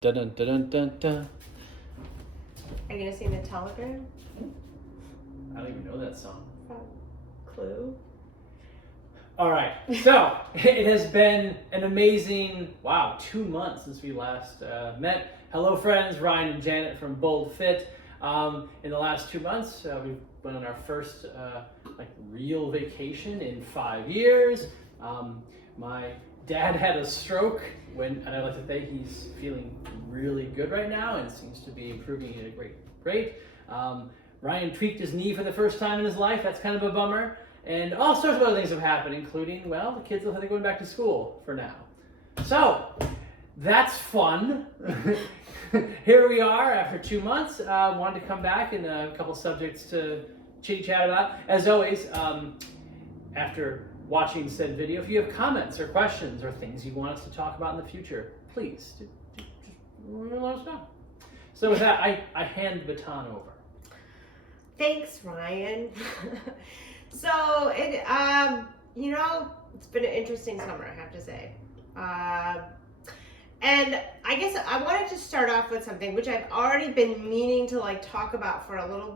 Dun dun dun dun dun. Are you gonna sing the Telegram? I don't even know that song. Clue. All right, so it has been an amazing 2 months since we last met. Hello, friends, Ryan and Janet from BoldFit. In the last 2 months, we've been on our first real vacation in 5 years. My dad had a stroke and I'd like to say he's feeling really good right now and seems to be improving at a great rate. Ryan tweaked his knee for the first time in his life. That's kind of a bummer. And all sorts of other things have happened, including, the kids look like they're going back to school for now. So, that's fun. Here we are after 2 months. Wanted to come back and a couple subjects to chit-chat about. As always, after watching said video, if you have comments or questions or things you want us to talk about in the future, please just let us know. So with that, I hand the baton over. Thanks, Ryan. So it's been an interesting summer, I have to say. And I guess I wanted to start off with something which I've already been meaning to talk about for a little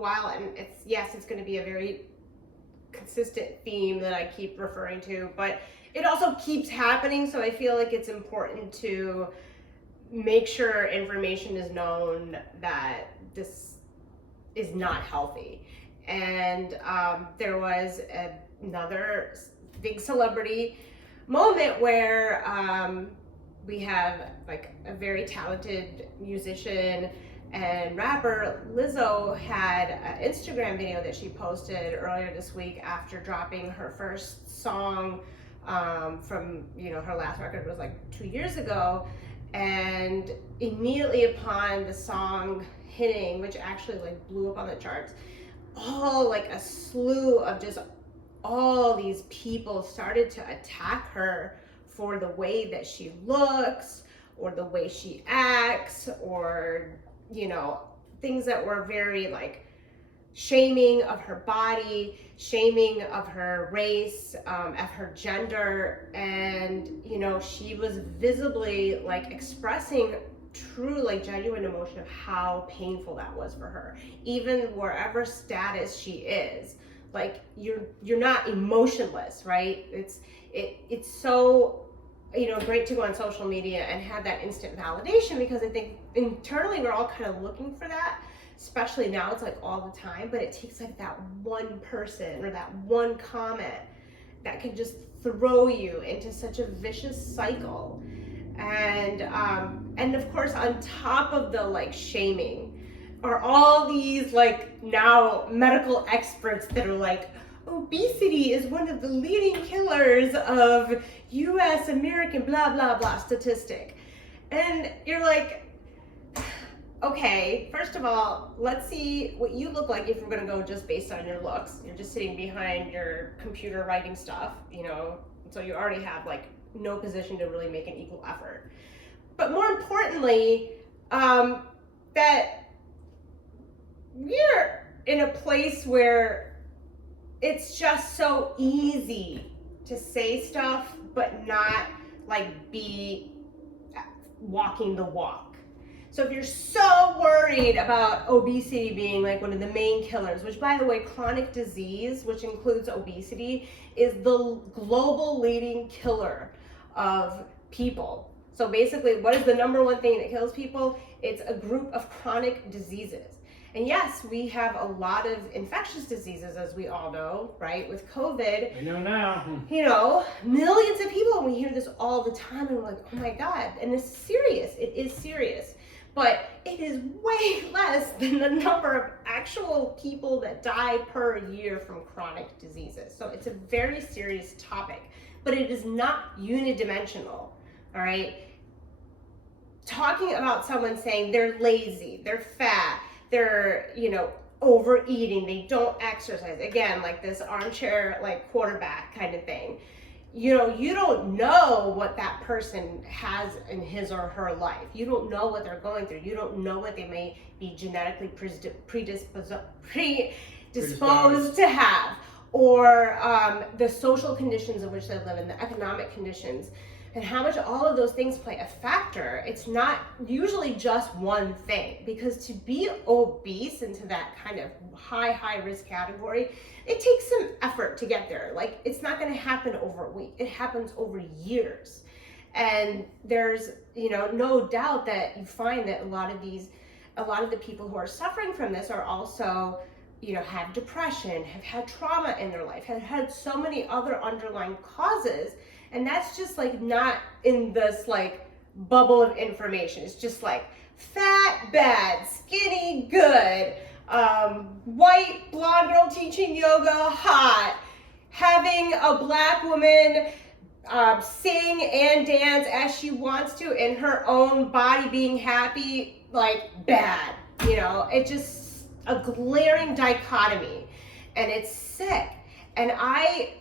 while, and it's going to be a very consistent theme that I keep referring to, but it also keeps happening, so I feel like it's important to make sure information is known that this is not healthy. And there was another big celebrity moment where we have a very talented musician and rapper, Lizzo, had an Instagram video that she posted earlier this week after dropping her first song from her last record was 2 years ago. And immediately upon the song hitting, which actually blew up on the charts, a slew of just all these people started to attack her for the way that she looks or the way she acts, or things that were very shaming of her body, shaming of her race, of her gender. And she was visibly expressing true genuine emotion of how painful that was for her, even wherever status she is. You're not emotionless, right? It's so great to go on social media and have that instant validation, because I think internally we're all kind of looking for that, especially now. It's all the time, but it takes that one person or that one comment that can just throw you into such a vicious cycle. And of course, on top of the shaming are all these now medical experts that are obesity is one of the leading killers of US American blah blah blah statistic. And you're okay, first of all, let's see what you look like if we're gonna go just based on your looks. You're just sitting behind your computer writing stuff, so you already have no position to really make an equal effort. But more importantly, that we're in a place where it's just so easy to say stuff but not be walking the walk. So if you're so worried about obesity being one of the main killers, which, by the way, chronic disease, which includes obesity, is the global leading killer of people. So basically, what is the number one thing that kills people? It's a group of chronic diseases. And yes, we have a lot of infectious diseases, as we all know, right? With COVID. I know now. Millions of people, and we hear this all the time, and we're oh my God. And it's serious. It is serious. But it is way less than the number of actual people that die per year from chronic diseases. So it's a very serious topic, but it is not unidimensional, all right? Talking about someone saying they're lazy, they're fat, they're, overeating, they don't exercise, again, this armchair, quarterback kind of thing. You don't know what that person has in his or her life. You don't know what they're going through. You don't know what they may be genetically predisposed to have, or the social conditions in which they live in, the economic conditions. and how much all of those things play a factor. It's not usually just one thing, because to be obese into that kind of high risk category, it takes some effort to get there. Like, it's not going to happen over a week. It happens over years. And there's, no doubt that you find that a lot of the people who are suffering from this are also, have depression, have had trauma in their life, have had so many other underlying causes. And that's just like not in this like bubble of information. It's just like fat, bad, skinny, good, white, blonde girl teaching yoga, hot, having a black woman sing and dance as she wants to in her own body, being happy, like bad. It's just a glaring dichotomy, and it's sick. And I,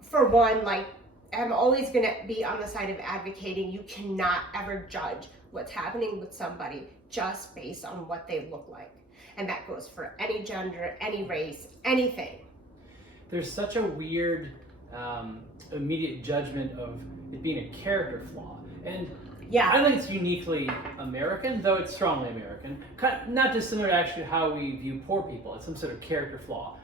for one, like, I'm always going to be on the side of advocating you cannot ever judge what's happening with somebody just based on what they look like. And that goes for any gender, any race, anything. There's such a weird immediate judgment of it being a character flaw. And yeah, I think it's uniquely American, though it's strongly American. Not dissimilar to actually how we view poor people. It's some sort of character flaw.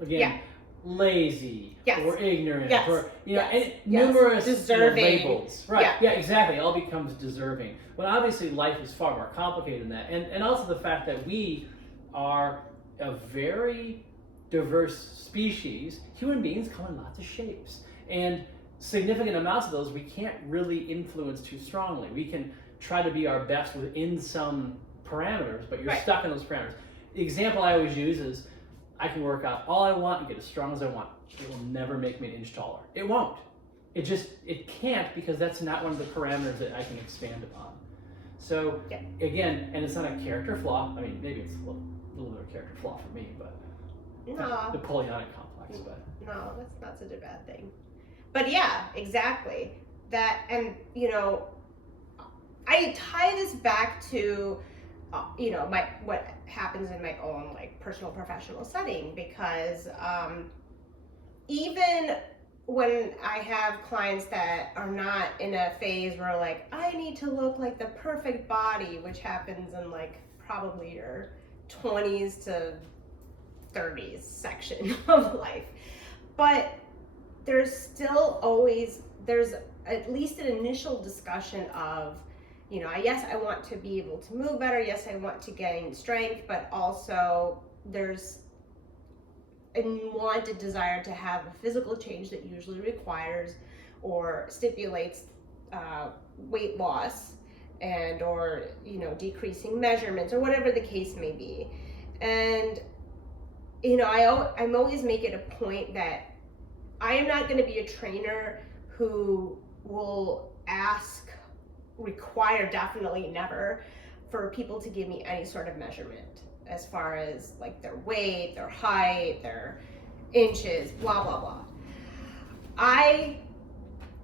Again, lazy, yes, or ignorant, yes, or yes, and numerous deserving labels. Right? Yeah, exactly. It all becomes deserving. When obviously life is far more complicated than that, and also the fact that we are a very diverse species. Human beings come in lots of shapes, and significant amounts of those we can't really influence too strongly. We can try to be our best within some parameters, but you're stuck in those parameters. The example I always use is, I can work out all I want and get as strong as I want. It will never make me an inch taller. It won't. It can't, because that's not one of the parameters that I can expand upon. So again, and it's not a character flaw. I mean, maybe it's a little bit of a character flaw for me, but no, Napoleonic complex. But no, that's not such a bad thing. But yeah, exactly that. And I tie this back to what happens in my own like personal professional setting, because even when I have clients that are not in a phase where like I need to look like the perfect body, which happens in like probably your 20s to 30s section of life, but there's at least an initial discussion of, yes, I want to be able to move better. Yes, I want to gain strength, but also there's a wanted desire to have a physical change that usually requires or stipulates weight loss or decreasing measurements or whatever the case may be. And I'm always making a point that I am not going to be a trainer who will require, definitely never, for people to give me any sort of measurement as far as like their weight, their height, their inches, blah, blah, blah. I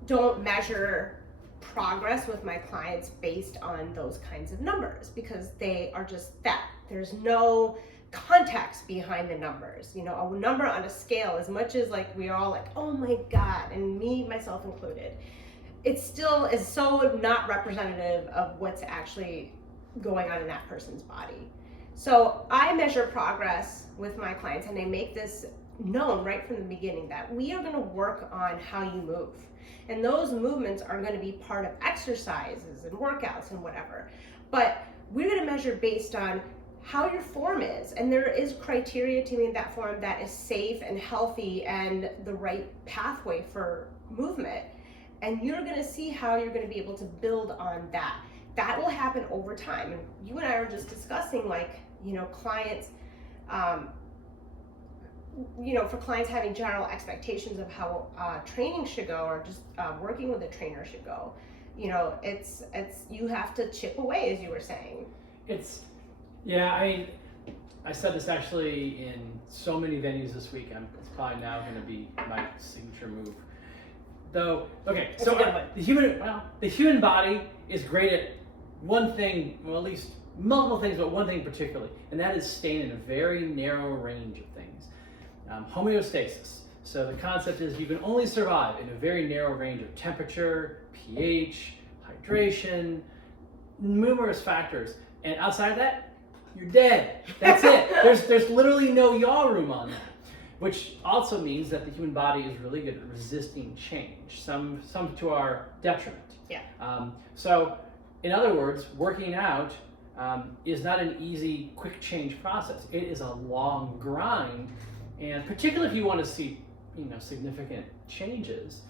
don't measure progress with my clients based on those kinds of numbers, because they are just that. There's no context behind the numbers. A number on a scale, as much as like we are all like, oh my God, and me, myself included, it still is so not representative of what's actually going on in that person's body. So I measure progress with my clients, and I make this known right from the beginning that we are going to work on how you move. And those movements are going to be part of exercises and workouts and whatever. But we're going to measure based on how your form is. And there is criteria to meet that form that is safe and healthy and the right pathway for movement. And you're going to see how you're going to be able to build on that. That will happen over time. And you and I were just discussing, like, clients, for clients having general expectations of how training should go, or just working with a trainer should go. It's you have to chip away, as you were saying. I mean, I said this actually in so many venues this week. It's probably now going to be my signature move. Though, okay, so the human body is great at one thing, well, at least multiple things, but one thing particularly, and that is staying in a very narrow range of things. Homeostasis. So the concept is you can only survive in a very narrow range of temperature, pH, hydration, numerous factors. And outside of that, you're dead. That's it. There's literally no yaw room on that. Which also means that the human body is really good at resisting change, some to our detriment. Yeah. So, in other words, working out is not an easy, quick change process. It is a long grind, and particularly if you want to see, significant changes.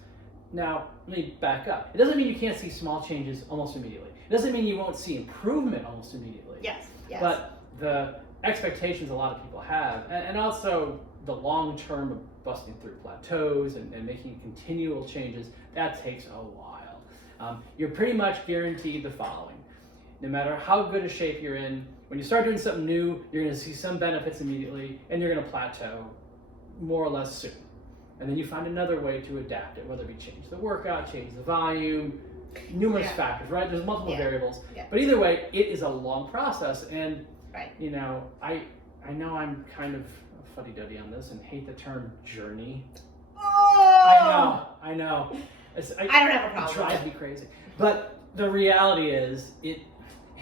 Now, let me back up. It doesn't mean you can't see small changes almost immediately. It doesn't mean you won't see improvement almost immediately. Yes. But the expectations a lot of people have, and also the long term of busting through plateaus and making continual changes, that takes a while. You're pretty much guaranteed the following. No matter how good a shape you're in, when you start doing something new, you're going to see some benefits immediately, and you're going to plateau more or less soon. And then you find another way to adapt it, whether it be change the workout, change the volume, numerous factors, right? There's multiple variables. Yeah. But either way, it is a long process. And, I know I'm kind of fuddy-duddy on this and hate the term journey. Oh! I know. I don't have a problem. It drives me crazy. But the reality is, it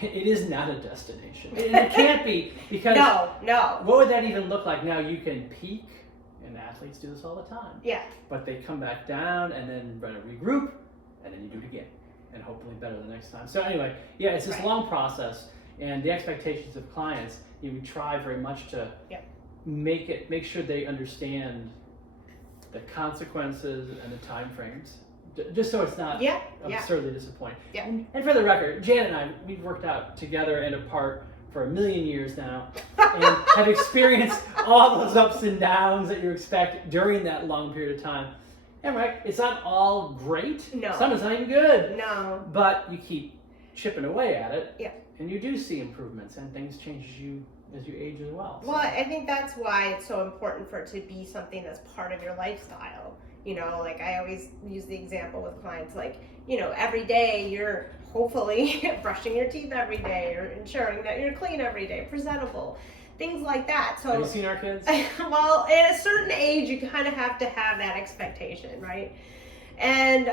is not a destination. It can't be, because no. What would that even look like? Now, you can peak, and athletes do this all the time. Yeah. But they come back down and then regroup, and then you do it again, and hopefully better the next time. So anyway, it's this long process, and the expectations of clients, we try very much to make sure they understand the consequences and the time frames, just so it's not absurdly disappointing. Yeah. And for the record, Janet and I, we've worked out together and apart for 1,000,000 years now, and have experienced all those ups and downs that you expect during that long period of time. And it's not all great. No. Some is not even good. No. But you keep chipping away at it. Yeah. And you do see improvements, and things change as you age as well. Well, I think that's why it's so important for it to be something that's part of your lifestyle. I always use the example with clients, every day you're hopefully brushing your teeth every day, or ensuring that you're clean every day, presentable, things like that. So have you seen our kids? Well, at a certain age, you kind of have to have that expectation, right? And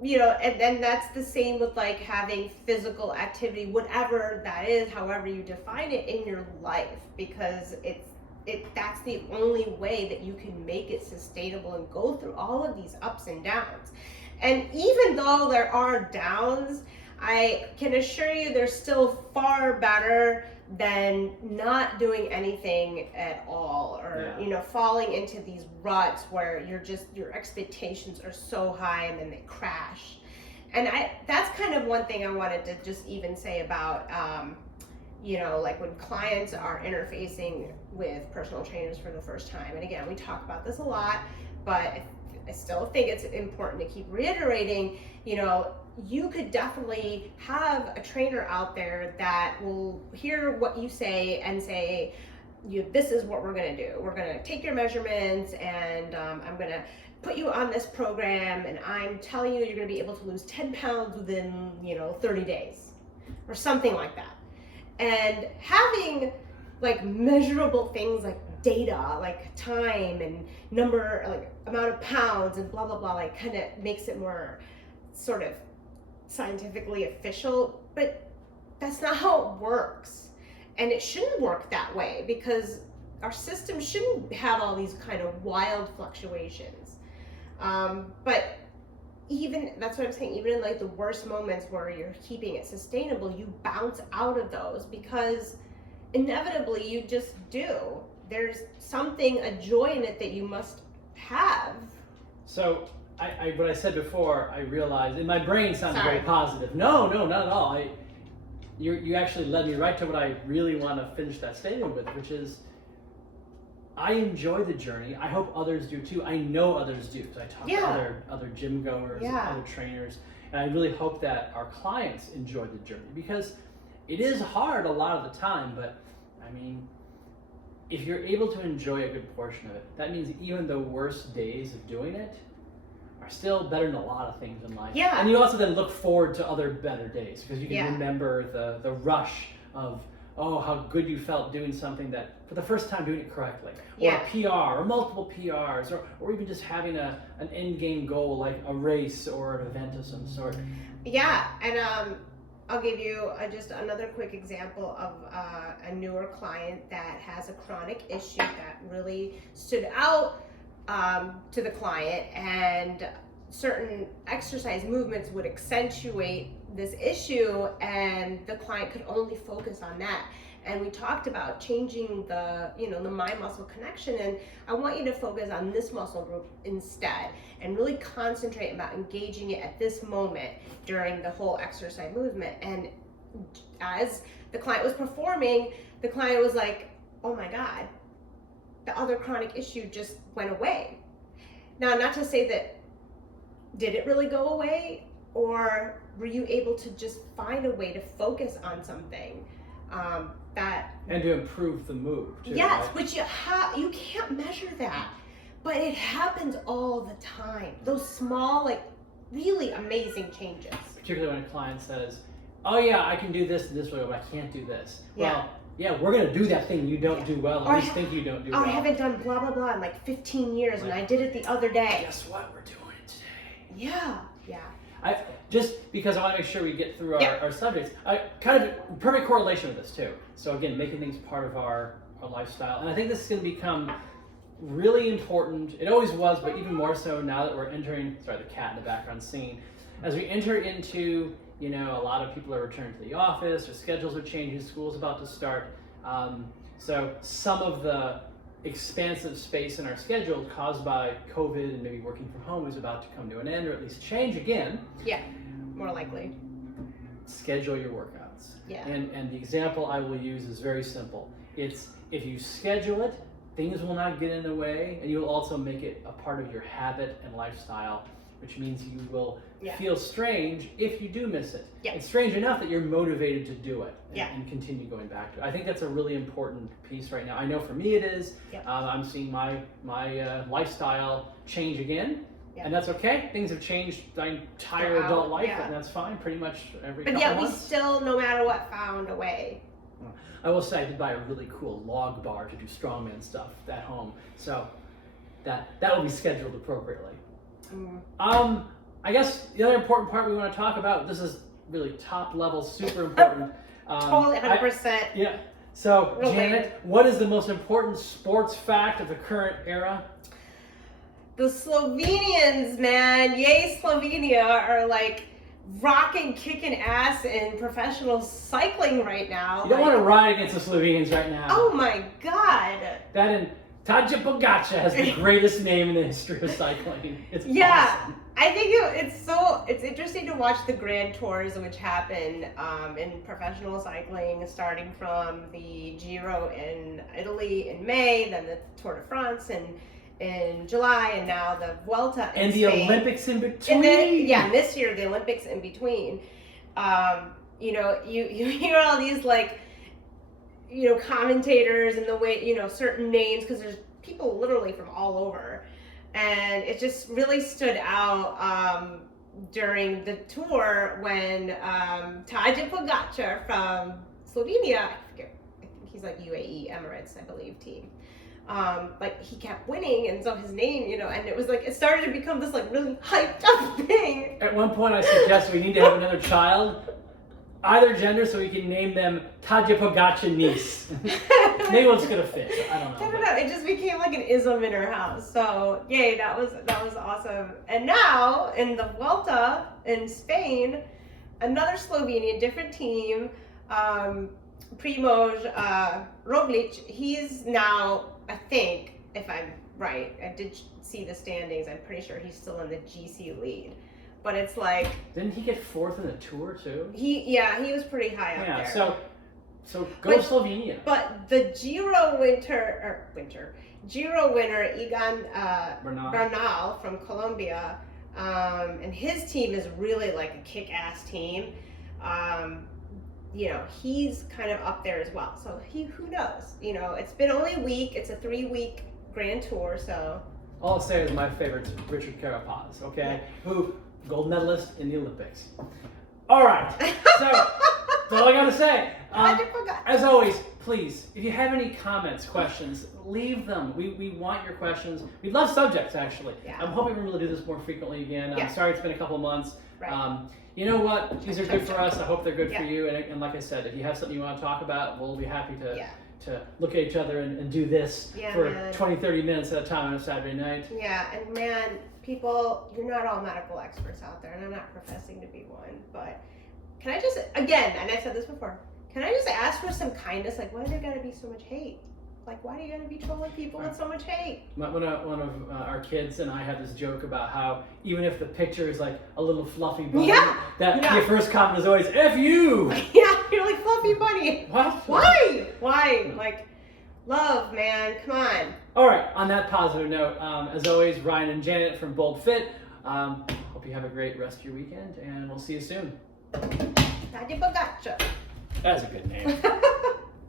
and then that's the same with having physical activity, whatever that is, however you define it in your life, because that's the only way that you can make it sustainable and go through all of these ups and downs. And even though there are downs, I can assure you they're still far better than not doing anything at all, or falling into these ruts where your expectations are so high and then they crash. And that's kind of one thing I wanted to just even say about when clients are interfacing with personal trainers for the first time. And again, we talk about this a lot, but I still think it's important to keep reiterating, you could definitely have a trainer out there that will hear what you say and say, this is what we're going to do. We're going to take your measurements, and I'm going to put you on this program, and I'm telling you you're going to be able to lose 10 pounds within 30 days or something like that. And having measurable things like data, like time and number, amount of pounds and blah blah blah, kind of makes it more sort of scientifically official, but that's not how it works. And it shouldn't work that way, because our system shouldn't have all these kind of wild fluctuations. But even, that's what I'm saying, even in the worst moments where you're keeping it sustainable, you bounce out of those, because inevitably you just do. There's something, a joy in it that you must have. So what I said before, I realized, and my brain sounded very positive. No, not at all. You actually led me right to what I really want to finish that statement with, which is, I enjoy the journey. I hope others do too. I know others do, because I talk to other gym goers and other trainers, and I really hope that our clients enjoy the journey, because it is hard a lot of the time, but I mean, if you're able to enjoy a good portion of it, that means even the worst days of doing it are still better than a lot of things in life. Yeah. And you also then look forward to other better days, because you can remember the rush of oh, how good you felt doing something that, for the first time doing it correctly, or Yeah. a PR, or multiple PRs, or even just having an end game goal like a race or an event of some sort. Yeah, and I'll give you just another quick example of a newer client that has a chronic issue that really stood out to the client, and certain exercise movements would accentuate this issue, and the client could only focus on that. And we talked about changing the mind muscle connection, and I want you to focus on this muscle group instead and really concentrate about engaging it at this moment during the whole exercise movement. And as the client was performing, the client was like, oh my God, the other chronic issue just went away. Now, not to say that, did it really go away, or were you able to just find a way to focus on something and to improve the move too, yes, right? which you can't measure that, but it happens all the time. Those small, like, really amazing changes. Particularly when a client says, oh yeah, I can do this way, but I can't do this. Yeah. Well, yeah, we're gonna do that thing you don't do well, Or at least think you don't do well. I haven't done blah blah blah in like 15 years, and I did it the other day. Guess what? We're doing it today. Yeah. Just because I want to make sure we get through our subjects, kind of perfect correlation with this too. So again, making things part of our lifestyle. And I think this is going to become really important. It always was, but even more so now that we're entering, sorry, the cat in the background scene. As we enter into, a lot of people are returning to the office, their schedules are changing, school's about to start. So some of the expansive space in our schedule caused by COVID and maybe working from home is about to come to an end, or at least change again. Yeah, more likely. Schedule your workouts. Yeah. And the example I will use is very simple. It's if you schedule it, things will not get in the way, and you'll also make it a part of your habit and lifestyle, which means you will feel strange if you do miss it. Yeah. It's strange enough that you're motivated to do it and continue going back to it. I think that's a really important piece right now. I know for me it is. Yeah. I'm seeing my lifestyle change again. Yeah. And that's okay. Things have changed my entire adult life, and that's fine. Pretty much every couple months. But we still, no matter what, found a way. I will say I did buy a really cool log bar to do strongman stuff at home, so that will be scheduled appropriately. I guess the other important part we want to talk about, this is really top level, super important. Totally, 100%. Yeah. So, Related. Janet, what is the most important sports fact of the current era? The Slovenians, man, yay Slovenia, are like rocking, kicking ass in professional cycling right now. You don't want to ride against the Slovenians right now. Oh my God. That and Tadej Pogačar has the greatest name in the history of cycling. It's awesome. I think it's interesting to watch the Grand Tours, which happen in professional cycling, starting from the Giro in Italy in May, then the Tour de France in July, and now the Vuelta in and Spain. The Olympics in between. And then, this year the Olympics in between. You hear all these commentators and the way certain names, because there's people literally from all over. And it just really stood out during the tour when Tadej Pogačar from Slovenia, I think he's like UAE, Emirates, I believe, team. He kept winning, and so his name, and it was it started to become this really hyped up thing. At one point I suggested we need to have another child, either gender, so we can name them Tadej Pogačar niece. Maybe it's gonna fit. I don't know. It just became like an ism in our house. So yay, that was awesome. And now in the Vuelta in Spain, another Slovenian, different team, Primož Roglič. He's now, I think, if I'm right, I did see the standings. I'm pretty sure he's still in the GC lead. But it's didn't he get fourth in the Tour too? He was pretty high up there. So go Slovenia. But the Giro winner Egan Bernal from Colombia, and his team is really a kick-ass team. He's kind of up there as well. So who knows? It's been only a week. It's a 3-week Grand Tour, so. All I'll say is my favorite's Richard Carapaz, okay? Who gold medalist in the Olympics. All right, so that's all I gotta say. As always, please, if you have any comments, questions, leave them. We want your questions. We love subjects, actually. Yeah. I'm hoping we're able to do this more frequently again. Yeah. I'm sorry it's been a couple of months. Right. You know what? These are good for us. I hope they're good Yeah. for you. And like I said, if you have something you want to talk about, we'll be happy to Yeah. look at each other and do this for man. 20, 30 minutes at a time on a Saturday night. Yeah, and man, people, you're not all medical experts out there, and I'm not professing to be one, but can I just, again, and I've said this before, can I just ask for some kindness? Like, why do there gotta be so much hate? Like, why do you gotta be trolling people with so much hate? One of our kids and I have this joke about how even if the picture is like a little fluffy bunny, your first comment is always, F you! Yeah, you're like, fluffy bunny. What? Why? Like, love, man, come on. All right, on that positive note, as always, Ryan and Janet from BoldFit. Hope you have a great rest of your weekend, and we'll see you soon. Gotcha. That's a good name.